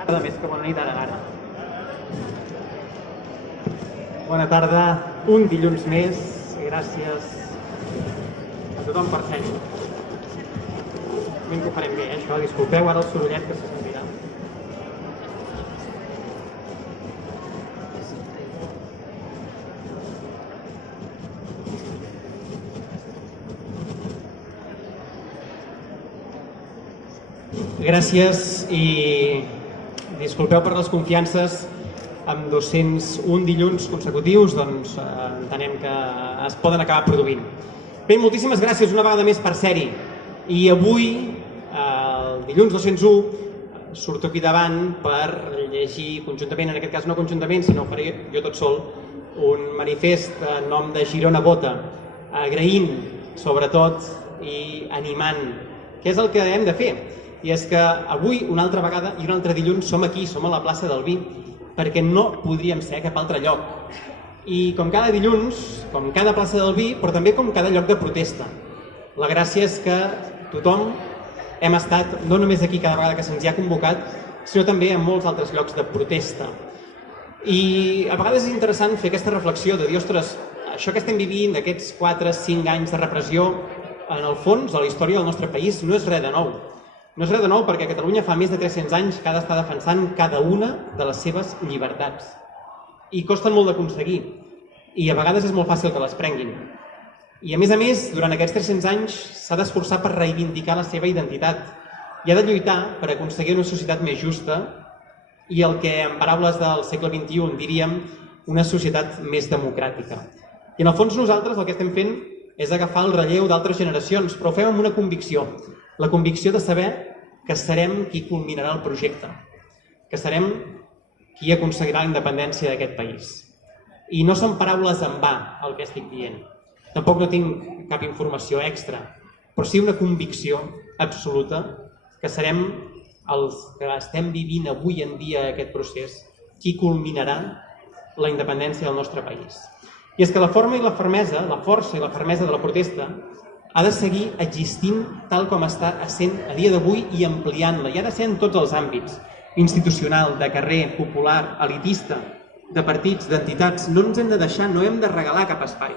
tarda, més que bona nit ara gana. Bona tarda, un dilluns més, i gràcies a tothom per ser-hi. Que ho farem bé, això, disculpeu ara el sorollet que se sentirà. Gràcies i disculpeu per les confiances amb 201 dilluns consecutius, doncs entenem que es poden acabar produint. Bé, moltíssimes gràcies una vegada més per ser-hi. I avui, el dilluns 201, surto aquí davant per llegir conjuntament, en aquest cas no conjuntament, sinó ho faré jo tot sol, un manifest en nom de Girona Vota, agraint, sobretot, i animant, que és el que hem de fer. I és que avui, una altra vegada i un altre dilluns, som aquí, som a la plaça del Vi, perquè no podríem ser a cap altre lloc. I com cada dilluns, com cada plaça del Vi, però també com cada lloc de protesta. La gràcia és que tothom hem estat, no només aquí cada vegada que se'ns hi ha convocat, sinó també en molts altres llocs de protesta. I a vegades és interessant fer aquesta reflexió de dir, ostres, això que estem vivint, d'aquests 4-5 anys de repressió, en el fons, a la història del nostre país, no és res de nou. No és res de nou perquè Catalunya fa més de 300 anys que ha d'estar defensant cada una de les seves llibertats. I costen molt d'aconseguir. I a vegades és molt fàcil que les prenguin. I a més, durant aquests 300 anys s'ha d'esforçar per reivindicar la seva identitat. I ha de lluitar per aconseguir una societat més justa i el que, en paraules del segle XXI, diríem una societat més democràtica. I en el fons nosaltres el que estem fent és agafar el relleu d'altres generacions, però ho fem amb una convicció. La convicció de saber que serem qui culminarà el projecte, que serem qui aconseguirà la independència d'aquest país. I no són paraules en va el que estic dient. Tampoc no tinc cap informació extra, però sí una convicció absoluta que serem els que estem vivint avui en dia aquest procés qui culminarà la independència del nostre país. I és que la forma i la fermesa, la força i la fermesa de la protesta ha de seguir existint tal com està essent a dia d'avui i ampliant-la. I ha de ser en tots els àmbits, institucional, de carrer, popular, elitista, de partits, d'entitats. No ens hem de deixar, no hem de regalar cap espai.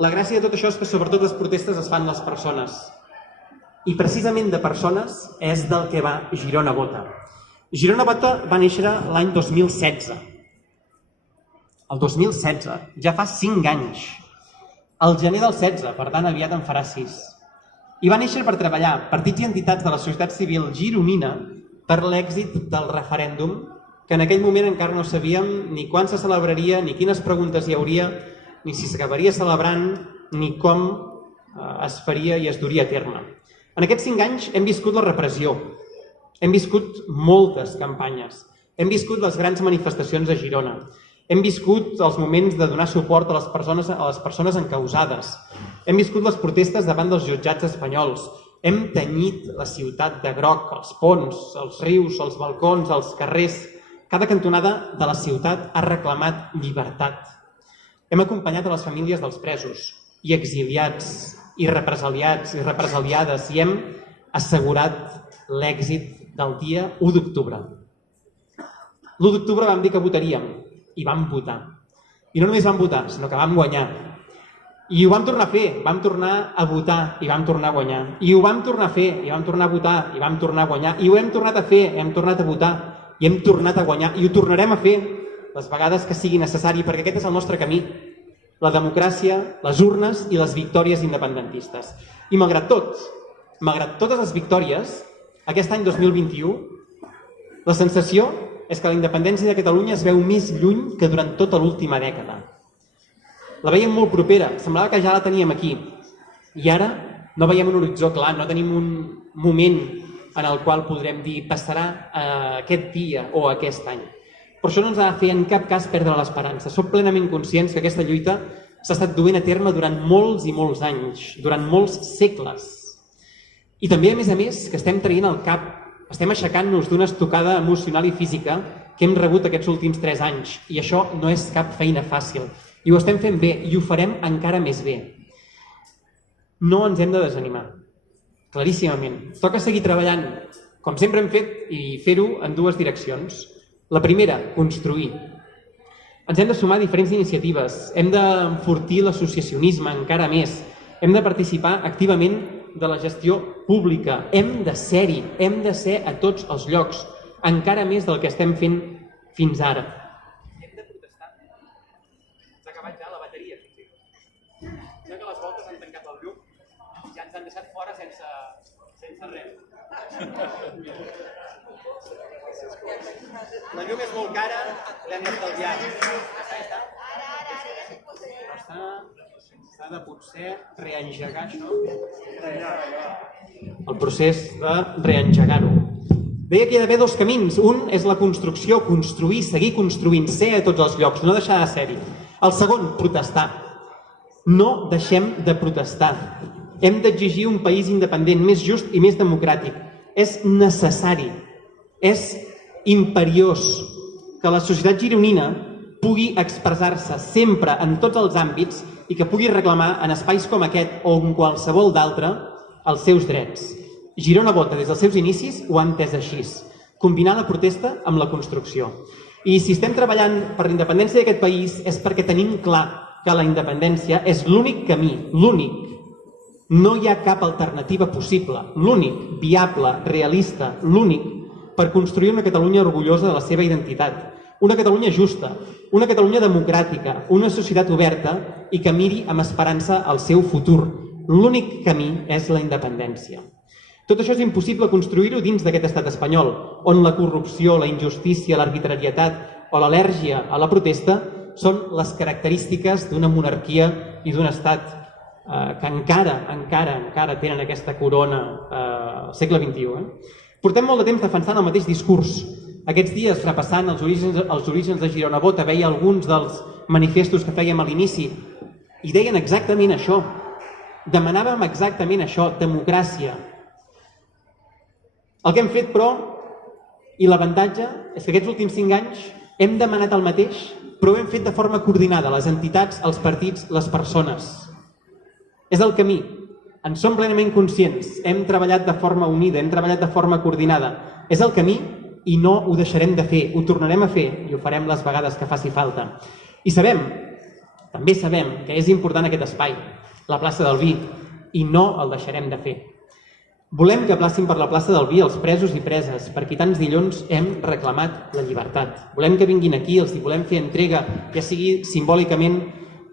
La gràcia de tot això és que sobretot les protestes es fan les persones. I precisament de persones és del que va Girona Vota. Girona Vota va néixer l'any 2016. El 2016, ja fa 5 anys. El gener del 16, per tant aviat en farà 6. I va néixer per treballar partits i entitats de la societat civil gironina per l'èxit del referèndum, que en aquell moment encara no sabíem ni quan se celebraria, ni quines preguntes hi hauria, ni si s'acabaria celebrant, ni com es faria i es duria a terme. En aquests 5 anys hem viscut la repressió, hem viscut moltes campanyes, hem viscut les grans manifestacions a Girona, hem viscut els moments de donar suport a les persones encausades. Hem viscut les protestes davant dels jutjats espanyols. Hem tenyit la ciutat de groc, els ponts, els rius, els balcons, els carrers. Cada cantonada de la ciutat ha reclamat llibertat. Hem acompanyat a les famílies dels presos i exiliats i represaliats i represaliades i hem assegurat l'èxit del dia 1 d'octubre. L'1 d'octubre vam dir que votaríem. I vam votar. I no només vam votar, sinó que vam guanyar. I ho vam tornar a fer, vam tornar a votar i vam tornar a guanyar. I ho vam tornar a fer, i vam tornar a votar i vam tornar a guanyar. I ho hem tornat a fer, hem tornat a votar i hem tornat a guanyar. I ho tornarem a fer les vegades que sigui necessari, perquè aquest és el nostre camí. La democràcia, les urnes i les victòries independentistes. I malgrat totes les victòries, aquest any 2021, la sensació és que la independència de Catalunya es veu més lluny que durant tota l'última dècada. La veiem molt propera, semblava que ja la teníem aquí. I ara no veiem un horitzó clar, no tenim un moment en el qual podrem dir passarà aquest dia o aquest any. Però això no ens ha de fer en cap cas perdre l'esperança. Som plenament conscients que aquesta lluita s'ha estat duent a terme durant molts i molts anys, durant molts segles. I també, a més, que estem traient el cap, estem aixecant-nos d'una estocada emocional i física que hem rebut aquests últims 3 anys. I això no és cap feina fàcil. I ho estem fent bé, i ho farem encara més bé. No ens hem de desanimar, claríssimament. Toca seguir treballant, com sempre hem fet, i fer-ho en dues direccions. La primera, construir. Ens hem de sumar a diferents iniciatives, hem d'enfortir l'associacionisme encara més, hem de participar activament de la gestió pública, hem de ser-hi, hem de ser a tots els llocs, encara més del que estem fent fins ara. Hem de protestar. S'ha acabat ja la bateria, fins i tot. Ja que les voltes han tancat el llum i ja ens han deixat fora sense res. La llum és molt cara, l'hem d'estalviar. S'ha de potser reengegar això. El procés de reengegar-ho. Deia que hi ha d'haver dos camins. Un és la construcció, construir, seguir construint, ser a tots els llocs, no deixar de ser-hi. El segon, protestar. No deixem de protestar. Hem d'exigir un país independent, més just i més democràtic. És necessari, és imperiós que la societat gironina pugui expressar-se sempre en tots els àmbits i que pugui reclamar en espais com aquest o en qualsevol d'altre els seus drets. Girona Vota, des dels seus inicis, ho ha entès així. Combinar la protesta amb la construcció. I si estem treballant per la independència d'aquest país és perquè tenim clar que la independència és l'únic camí, l'únic. No hi ha cap alternativa possible, l'únic, viable, realista, l'únic per construir una Catalunya orgullosa de la seva identitat, una Catalunya justa, una Catalunya democràtica, una societat oberta i que miri amb esperança al seu futur. L'únic camí és la independència. Tot això és impossible construir-ho dins d'aquest estat espanyol, on la corrupció, la injustícia, l'arbitrarietat o l'al·lèrgia a la protesta són les característiques d'una monarquia i d'un estat que encara tenen aquesta corona al segle XXI. Portem molt de temps defensant el mateix discurs. Aquests dies, repassant els orígens de Girona Vota, veia alguns dels manifestos que fèiem a l'inici i deien exactament això. Demanàvem exactament això, democràcia. El que hem fet, però, i l'avantatge, és que aquests últims 5 anys hem demanat el mateix, però ho hem fet de forma coordinada, les entitats, els partits, les persones. És el camí. En som plenament conscients. Hem treballat de forma unida, hem treballat de forma coordinada. És el camí i no ho deixarem de fer. Ho tornarem a fer i ho farem les vegades que faci falta. I sabem, també sabem, que és important aquest espai, la plaça del Vi, i no el deixarem de fer. Volem que placin per la plaça del Vi els presos i preses, per qui tants dilluns hem reclamat la llibertat. Volem que vinguin aquí, els hi volem fer entrega, ja sigui simbòlicament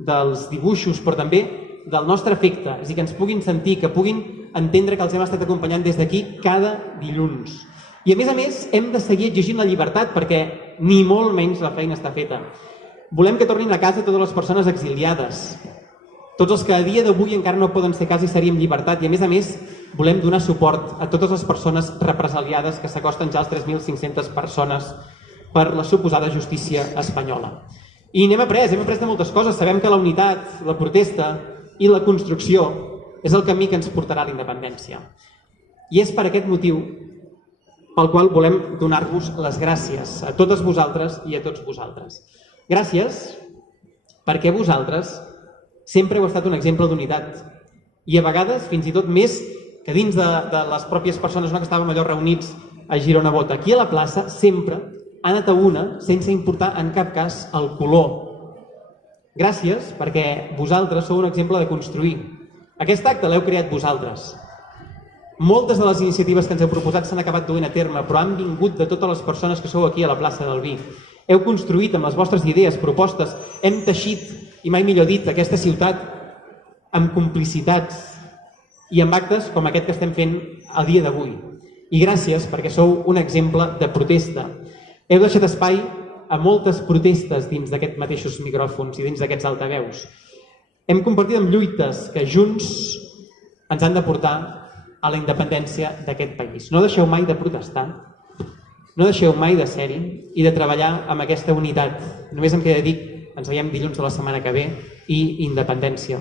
dels dibuixos, però també del nostre afecte, és a dir, que ens puguin sentir, que puguin entendre que els hem estat acompanyant des d'aquí cada dilluns. I a més, hem de seguir exigint la llibertat perquè ni molt menys la feina està feta. Volem que tornin a casa totes les persones exiliades, tots els que a dia d'avui encara no poden ser a casa i seria en llibertat, i a més, volem donar suport a totes les persones represaliades que s'acosten ja als 3.500 persones per la suposada justícia espanyola. I hem après de moltes coses, sabem que la unitat, la protesta i la construcció és el camí que ens portarà a la independència. I és per aquest motiu pel qual volem donar-vos les gràcies a totes vosaltres i a tots vosaltres. Gràcies perquè vosaltres sempre heu estat un exemple d'unitat i a vegades fins i tot més que dins de les pròpies persones que estàvem allò reunits a Girona Vota. Aquí a la plaça sempre ha anat a una sense importar en cap cas el color. Gràcies perquè vosaltres sou un exemple de construir. Aquest acte l'heu creat vosaltres. Moltes de les iniciatives que ens heu proposat s'han acabat duent a terme, però han vingut de totes les persones que sou aquí a la plaça del Vi. Heu construït amb les vostres idees, propostes, hem teixit, i mai millor dit, aquesta ciutat amb complicitats i amb actes com aquest que estem fent a dia d'avui. I gràcies perquè sou un exemple de protesta. Heu deixat espai a moltes protestes dins d'aquests mateixos micròfons i dins d'aquests altaveus. Hem compartit amb lluites que junts ens han de portar a la independència d'aquest país. No deixeu mai de protestar, no deixeu mai de ser-hi i de treballar amb aquesta unitat. Només em queda dir, ens veiem dilluns de la setmana que ve i independència.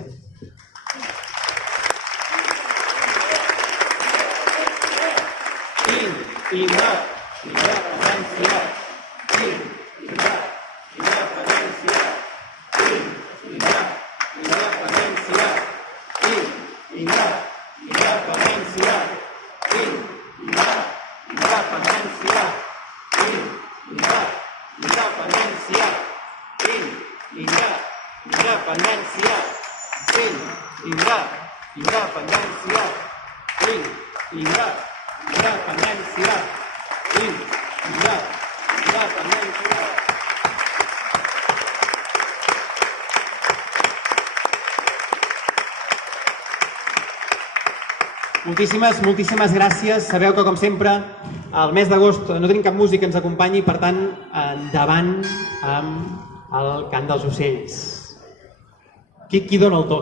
independència. Vinc, independència. Vinc, independència. Vinc, independència. Moltíssimes gràcies. Sabeu que, com sempre, al mes d'agost no tenim cap músic que ens acompanyi, per tant, endavant amb el cant dels ocells. Qui dona el to?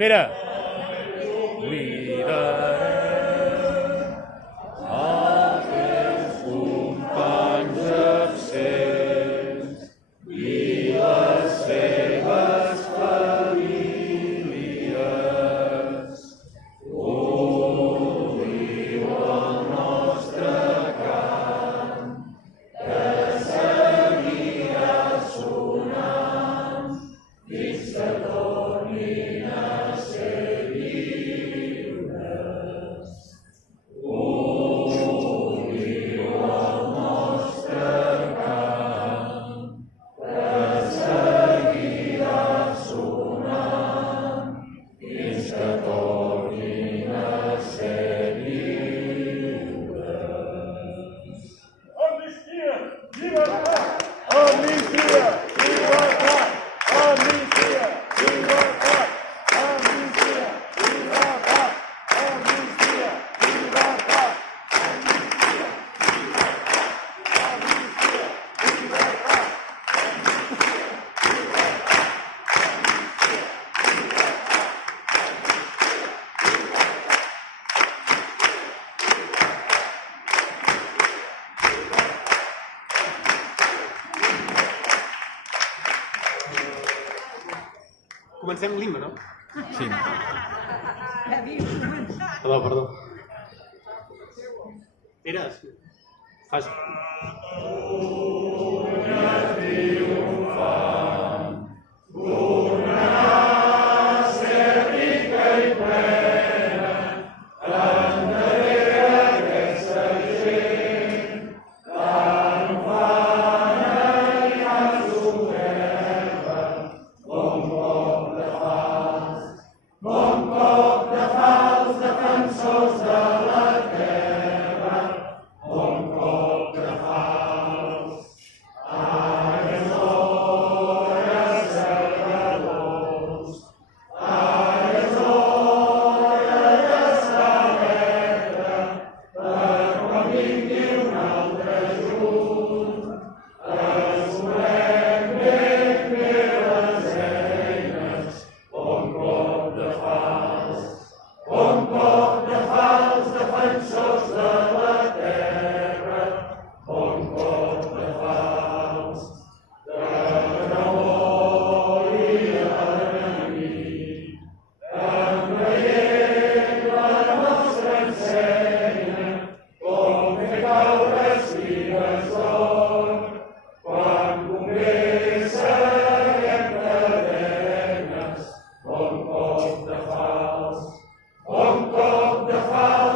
Pere. Comencem l'himne, no? Sí. Perdó. Pere, fas... Bon cop de falç